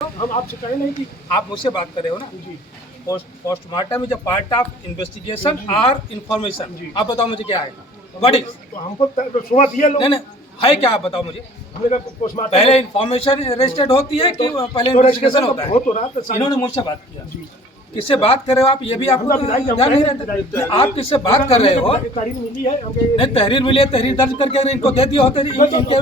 हम आपसे कहे नहीं कि आप मुझसे बात कर रहे हो ना जी postmortem is a part of investigation और इन्फॉर्मेशन। जी। आप बताओ मुझे क्या है व्हाट इज तो हमको सुबह दिए लोग, नहीं है क्या, आप बताओ मुझे। हमने कहा पोस्टमार्टम पहले इन्फॉर्मेशन रजिस्टर्ड होती है कि पहले इन्वेस्टिगेशन होता हो है? तो रहा तो सारी- इन्होंने मुझसे बात किया, जी किससे बात कर रहे हो आप, ये भी आपको हम विधायक- हम ध्यान नहीं कहे रहता। विधायक- आप किससे बात कर रहे हो? तारीख मिली है हमके। नहीं, तहरीर मिली है, तहरीर दर्ज करके इनको दे दिया होता, इनके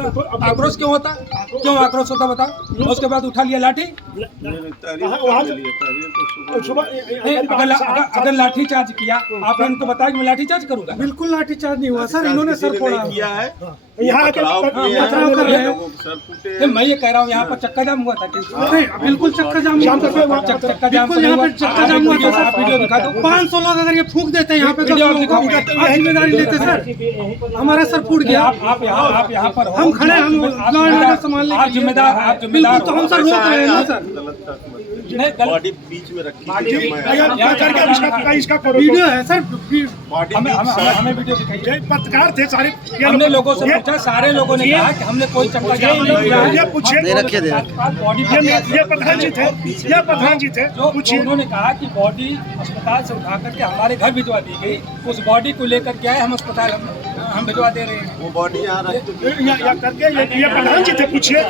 आक्रोश क्यों होता, क्यों आक्रोश होता बताओ। उसके बाद उठा लिया लाठी। वहाँ से सुबह नहीं, अगर लाठी चार्ज किया आपने उनको बताया कि मैं लाठी चार्ज करूंगा? बिल्कुल लाठी चार्ज नहीं हुआ सर, इन्होंने सर फोड़ा किया है। यहाँ आके पथराव कर रहे हैं। सर फूटे। नहीं, मैं ये कह रहा हूँ यहाँ पर चक्का जाम हुआ था क्या? नहीं, बिल्कुल चक्का जाम शाम तक हुआ था। चक्का जाम बिल्कुल यहाँ पे चक्का जाम हुआ था आप वीडियो दिखा दो। 500 लोग अगर ये फूक देते हैं यहाँ पे तो वीडियो लोगों दिखाओ। को आप जिम्मेदारी लेते सर। हमारा सर फूट गया। आप यहाँ पर हो। हम खड़े हैं, हम आप लॉ एंड ऑर्डर संभालने आप के लिए। जिम्मेदार, आप जिम्मेदार बिल्कुल, तो हम सर रोक रहे हैं ना सर। नहीं, गलत- बॉडी बीच में रखी थी जब मैं अगर आया। क्या करके इसका करो वीडियो है सर। बॉडी हमें बीच से- हमें वीडियो दिखाइए। ये पत्रकार थे सारे, हमने लोगों से पूछा, सारे लोगों ने कहा कि हमने कोई चक्का जाम नहीं किया है। ये पूछिए, बॉडी ये प्रधान जी थे, ये प्रधान जी थे, जो पूछिए। उन्होंने कहा कि बॉडी अस्पताल से उठा करके हमारे घर भिजवा दी गई, उस बॉडी को लेकर के आए हम अस्पताल, हम भिजवा दे रहे हैं। वो बॉडी यहाँ रखते या करके ये प्रधान जी थे, पूछिए।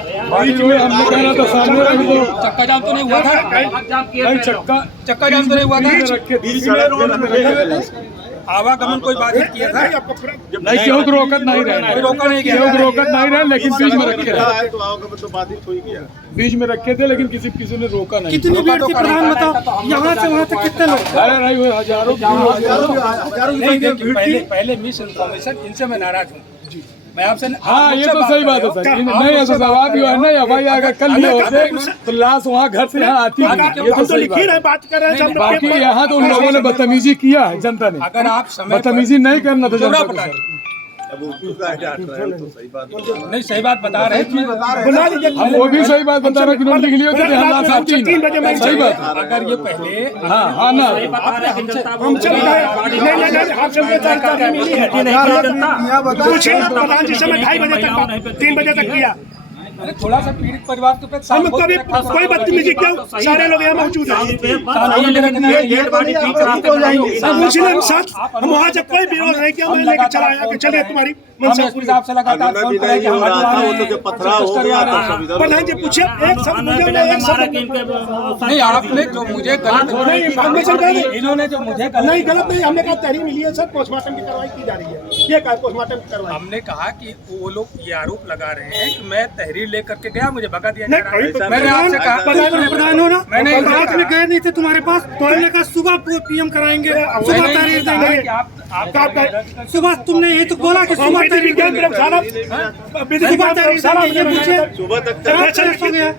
चक्का जाम तो नहीं हुआ था? चक्का जाम तो नहीं हुआ था? बीच सड़क पे रखते थे। आवागमन कोई बाधित किया था? नहीं, केहू को रोकत नहीं रहे, कोई रोका नहीं केहू को गया। रोकत नहीं रहे, लेकिन बीच में रखे रखा रहे, है तो आओगे तो बाधित हो ही गया। बीच में रखे थे, लेकिन किसी ने रोका नहीं। कितनी भीड़ थी प्रधान बताओ, यहाँ से वहाँ तक कितने लोग? अरे नहीं हुए, हजारों नहीं, देखिए, पहले मिस इन्फॉर्मेशन, इनसे मैं नाराज हूँ। मैं आपसे हाँ, ये तो सही बात है सर। नहीं ऐसा सवाल भी है नहीं, भाई अगर कल नहीं होते तो लाश वहाँ घर से यहाँ आती नहीं, ये तो हम तो सही लिख बात ही है। रहे, बात कर रहे हैं। बाकी यहाँ तो उन लोगों ने बदतमीजी किया है, जनता ने। अगर आप समय पर- बदतमीजी नहीं करना था जोरा जनता को पटा सर। लीजिए। अब वो चुका है डांट रहे हैं, तो सही बात है। नहीं, सही बात बता रहे हैं। बुला लीजिए। हम वो भी सही बात बता रहे हैं कि उन्होंने लिख लिया था कि हम लाश आती ही 3 बजे नहीं, मैं सही बात है। अगर ये पहले हाँ हाँ ना, हम चल गए, नहीं आपसे मुझे जानकारी मिली है। पूछिए प्रधान जी से, मैं 2:30 बजे तक 3 बजे तक किया। अरे थोड़ा सा पीड़ित परिवार के प्रति हम कभी कोई बदतमीजी क्यों, सारे लोग यहाँ मौजूद हैं। पूछिए हम साथ, हम वहाँ से कोई विरोध नहीं किया, मैं लेकर चला आया कि चलिए तुम्हारी मनसा पूरी। आपसे लगातार मैं फोन भी कर रहे हैं नहीं कि हम हो रहा था, हटवा वो रहे तो हैं, जब पथराव हो गया तो सब इधर प्रधान जी पूछिए, एक सब मुझे एक सब नहीं, आपने जो मुझे गलत नहीं, इन्फॉर्मेशन दे दी। इन्होंने जो मुझे नहीं, गलत गलत नहीं, हमने कहा तहरीर मिली है सर, पोस्टमार्टम की कार्रवाई की जा रही है। ये कहा पोस्टमार्टम की कार्रवाई। हमने कहा कि वो लोग ये आरोप लगा रहे हैं कि मैं तहरीर लेकर के गया, मुझे भगा दिया जा नहीं, रहा कोई है। तो- मैंने आपसे कहा प्रधान हो ना, मैंने रात में गए नहीं थे तुम्हारे पास, तो हमने कहा सुबह पीएम कराएंगे, सुबह मैंने तहरीर कहा देंगे। कि आप सुबह तुमने यही तो बोला कि सुबह विधि तहरीर विज्ञान देंगे। प्रयोगशाला, विधि सुबह विज्ञान तहरीर प्रयोगशाला देंगे, ये पूछिए सुबह तक कहाँ प्रेस हो गया?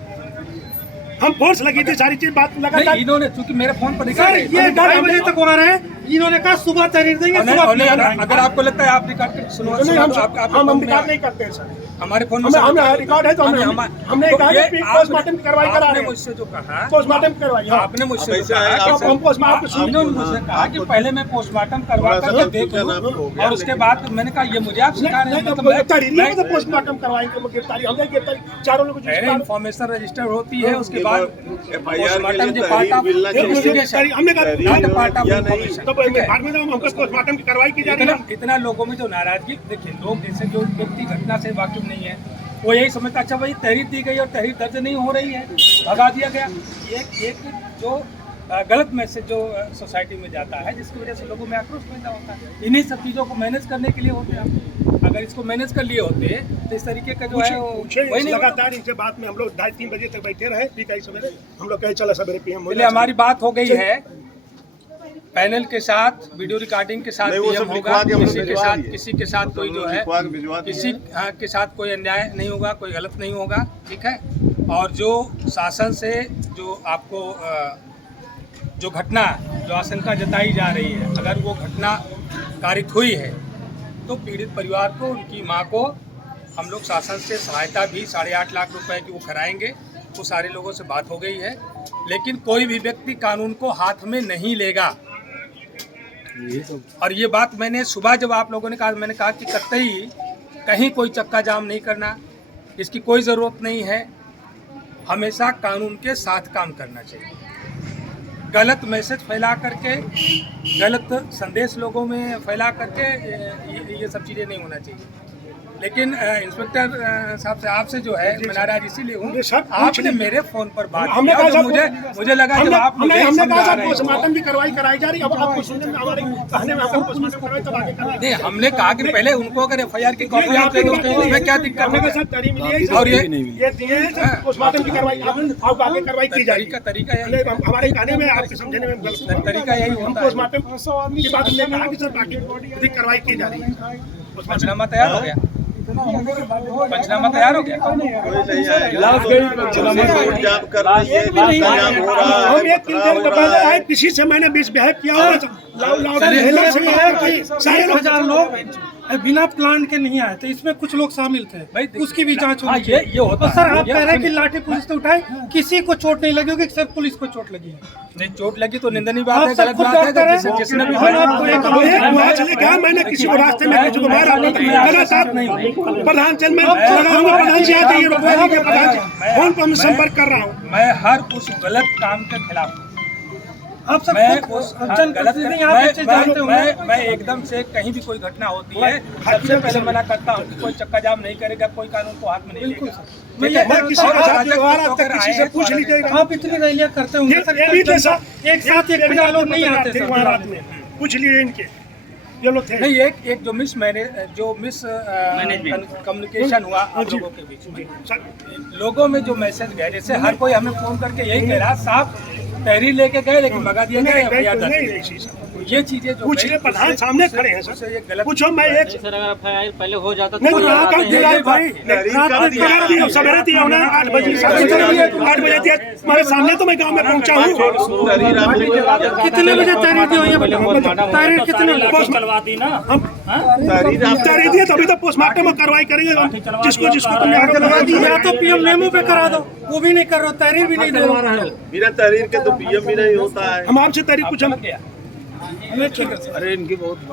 हम फोर्स लगी थी, सारी चीज बात लगातार। नहीं, इन्होंने चूंकि मेरे फोन पर दिखा सर रहे ये 2:30 बजे तक आ रहे हैं, इन्होंने कहा सुबह तहरीर देंगे, सुबह और नहीं, PM कराएंगे। अगर आपको लगता है आप रिकॉर्ड कर सुनो, नहीं, सुनो, हम तो आप हम फोन में रिकॉर्ड नहीं करते हैं सर। हमारे फोन में हमें रिकॉर्ड है तो हमने तो कहा ये कि पोस्टमार्टम की कार्रवाई करा आपने रहे हैं। मुझसे जो कहा, पोस्टमार्टम की कार्रवाई, हाँ। आपने मुझसे अब जो ऐसा कहा है, कि आप- हम पोस्टमार्टम की इन्होंने मुझसे कहा कि पहले मैं पोस्टमार्टम करवा थोड़ा सा कर देख confusion लूं, हो गया, और उसके बाद मैंने कहा ये मुझे आप सिखा रहे हैं, नहीं, मतलब तो मैं- गिरफ्तारी नहीं है, तो मैं- पोस्टमार्टम करवाएंगे, गिरफ्तारी हमने गिरफ्तारी चारों लोगों को पहले इन्फॉर्मेशन रजिस्टर होती है, उसके उसके बाद बाद FIR के पोस्टमार्टम लिए जो पार्ट ऑफ तहरीर मिलना चाहिए। इन्वेस्टिगेशन, हमने कहा नॉट पार्ट ऑफ या नहीं। इन्फॉर्मेशन। तो बाद में हमको पोस्टमार्टम की कार्रवाई की जा रही है। इतना लोगों में जो नाराजगी, देखिए लोग जैसे जो व्यक्ति घटना से वाकिफ नहीं है, वो यही समझता अच्छा भाई तहरीर दी गई और तहरीर दर्ज नहीं हो रही है, भगा दिया गया। एक जो गलत मैसेज जो सोसाइटी में जाता है, जिसकी वजह से लोगों में आक्रोश पैदा होता है। इन्हीं सब चीज़ों को मैनेज करने के लिए होते हैं आप। अगर इसको मैनेज कर लिए होते तो इस तरीके का जो है वो वही नहीं होता। लगातार इनसे बात में हम लोग 2:30-3 बजे तक बैठे रहे, ठीक है। सवेरे हम लोग कहे चलो सवेरे PM हो इसलिए हमारी बात हो गई है, पैनल के साथ वीडियो रिकॉर्डिंग के साथ नहीं, वो PM सब होगा, लिखवा के हमने किसी के भिजवा साथ दिए। किसी के साथ कोई जो है लिखवा के भिजवा दिए। किसी के साथ कोई अन्याय नहीं होगा, कोई गलत नहीं होगा, ठीक है। और जो शासन से जो आपको जो घटना, जो आशंका जताई जा रही है, अगर वो घटना कारित हुई है तो पीड़ित परिवार को, उनकी माँ को हम लोग शासन से सहायता भी 8.5 लाख रुपए की वो कराएंगे। वो सारे लोगों से बात हो गई है, लेकिन कोई भी व्यक्ति कानून को हाथ में नहीं लेगा। और ये बात मैंने सुबह जब आप लोगों ने कहा, मैंने कहा कि कतई कहीं कोई चक्का जाम नहीं करना, इसकी कोई ज़रूरत नहीं है। हमेशा कानून के साथ काम करना चाहिए। गलत मैसेज फैला करके, गलत संदेश लोगों में फैला करके ये सब चीज़ें नहीं होना चाहिए। लेकिन इंस्पेक्टर साहब से आपसे जो है मैं नाराज इसीलिए हूँ, आपने मेरे फोन पर बात हमने किया कहा तो मुझे लगा जब आप मुझे हमने समझा कहा रहे पोस्टमार्टम की कार्रवाई कराई जा रही है। अब आपको सुनने में हमारे कहने में आपको पोस्टमार्टम करवाई तब आगे करवाई। नहीं, हमने कहा कि पहले उनको अगर FIR की कॉपी देते तो उसमें क्या दिक्कत हमने है? कहा सर तारीख मिली है और ये दिए हैं, पोस्टमार्टम की कार्रवाई अब आगे कार्रवाई की जाएगी। तरीका यही हमारे कहने में आपके समझने में गलत तरीका यही हम होता है। पोस्टमार्टम की बात हमने कहा कि सर बाकी अधिक कार्रवाई की जा रही है। पंचनामा तैयार हो गया, पंचनामा तैयार हो गया। लाश गई पंचनामा कोर्ट जाम कर रही है, रास्ता जाम हो रहा है, हम एक पथराव हो पहले रहा है। आए, किसी से मैंने मिसबिहेव किया होगा, महिला से है कि सारे लोग 1000 लोग बिना प्लान के नहीं आए थे, इसमें कुछ लोग शामिल थे, उसकी भी जांच होनी चाहिए। ये होता और सर है। आप कह रहे हैं कि लाठी पुलिस ने उठाई, किसी को चोट नहीं लगी होगी, सिर्फ पुलिस को चोट लगी है। नहीं, चोट लगी तो निंदनीय बात आप है, सब गलत खुद बात है। डॉक्टर हैं। जिसने भी हम आपको एक आज लेके आया, मैंने किसी को रास्ते में किसी को मारा लगातार प्रधान चल मैं लगा हूँ, प्रधान जी आते हैं, प्रधान जी फोन पर मैं संपर्क कर रहा हूँ। मैं हर उस गलत काम के खिलाफ हूँ। आप सब मैं खुद उस जनप्रतिनिधि आप अच्छे जानते होंगे। मैं एकदम से कहीं भी कोई घटना होती है सबसे पहले मना करता हूँ कि कोई चक्का जाम नहीं करेगा, कोई कानून को हाथ में नहीं लेगा। ठीक है? मैं किसी के साथ व्यवहार आप तक अगर किसी से आए तो पूछ लीजिएगा। आप इतनी रैलियां करते होंगे सर, ये भी थे सर, एक साथ 1000 लोग नहीं आते सर वहाँ रात में, पूछ लिए इनके ये लोग थे। नहीं, एक जो मिस कम्युनिकेशन हुआ आप लोगों के बीच में, लोगों में जो मैसेज गए, जैसे हर कोई हमें फोन करके यही कह रहा, साहब तहरीर लेके गए लेकिन भगा दिया गया, FIR दर्ज नहीं, की। नहीं, सर। ये चीजें जो पूछ गई, ले, प्रधान सामने खड़े हैं उससे सर, ये गलत पूछो मैं एक सर अगर FIR पहले हो जाता नहीं तो रात का दिया भाई, रात में करा दिया, सवेरे दिया उन्होंने 8 बजे 8 बजे दिया हमारे सामने, तो मैं गांव में पहुंचा हूँ। तहरीर आपने कितने बजे तहरीर दी हुई है? तहरीर कितने तहरीर दिया तभी तो पोस्टमार्टम में कार्रवाई करेंगे जिसको जिसको तुमने आरोप दिया। या तो PM मेमो पे करा दो, वो भी नहीं कर रहे हो, तहरीर भी नहीं दे रहे हो। बिना तहरीर के तो PM भी नहीं होता है। हम आपसे तहरीर कुछ हम गया। हमें ठीक है सर। अरे इनकी बहुत